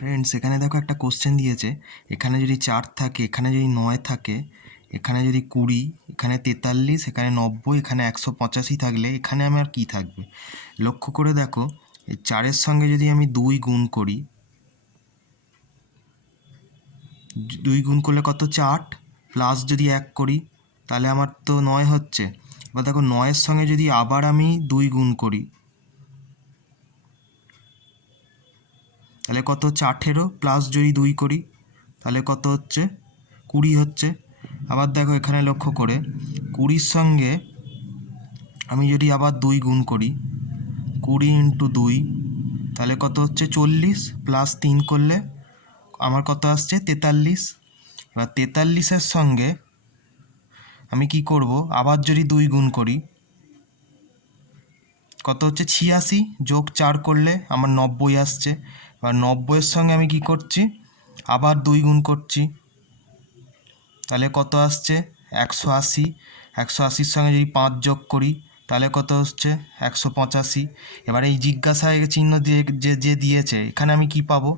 Friends, এখানে দেখো একটা কোশ্চেন দিয়েছে। এখানে যদি 4 থাকে, এখানে যদি 9 থাকে, এখানে যদি 20, এখানে 43, এখানে 90, এখানে 185 থাকলে এখানে আমার কি থাকবে? লক্ষ্য করে দেখো, এই 4-এর সঙ্গে যদি আমি 2 গুণ করি, 2 গুণ করলে কত? 4, প্লাস যদি 1 করি তাহলে আমার তো 9 হচ্ছে। এবার দেখো 9-এর সঙ্গে যদি আবার আমি 2 গুণ করি তাহলে কত হচ্ছে? 18, প্লাস যদি 2 করি তাহলে কত হচ্ছে? 20 হচ্ছে। আবার দেখো এখানে লক্ষ্য করে 20-র সঙ্গে আমি যদি আবার 2 গুণ করি, 20 ইন্টু 2 তাহলে কত হচ্ছে? 40, প্লাস 3 করলে আমার কত আসছে? 43। এবার 43-এর সঙ্গে আমি কি করব? আবার যদি 2 গুণ করি কত হচ্ছে? 86, যোগ 4 করলে আমার 90 আসছে। এবার 90-এর সঙ্গে আমি কি করছি? আবার 2 গুণ করছি, তাহলে কত আসছে? 180। 180-র সঙ্গে যদি 5 যোগ করি তাহলে কত হচ্ছে? 185। এবার এই জিজ্ঞাসায় চিহ্ন দিয়ে যে দিয়েছে, এখানে আমি কি পাবো?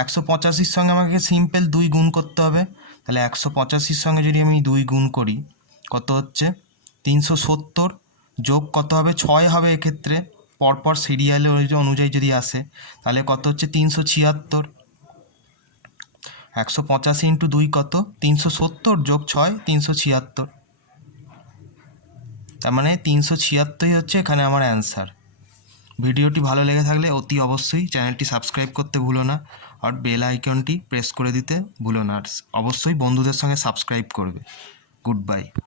185-র সঙ্গে আমাকে সিম্পল 2 গুণ করতে হবে। তাহলে 185-র সঙ্গে যদি আমি 2 গুণ করি কত হচ্ছে? 370, যোগ কত হবে? 6 হবে এক্ষেত্রে, পরপর সিরিয়ালে অনুযায়ী যদি আসে তাহলে কত হচ্ছে? 376। 185 ইন্টু 2 কত? 370, যোগ 6, 376। তার মানে 376 হচ্ছে এখানে আমার অ্যান্সার। ভিডিওটি ভালো লেগে থাকলে অতি অবশ্যই চ্যানেলটি সাবস্ক্রাইব করতে ভুলো না, আর বেল আইকনটি প্রেস করে দিতে ভুলো না। আর অবশ্যই বন্ধুদের সঙ্গে সাবস্ক্রাইব করবে। Good bye.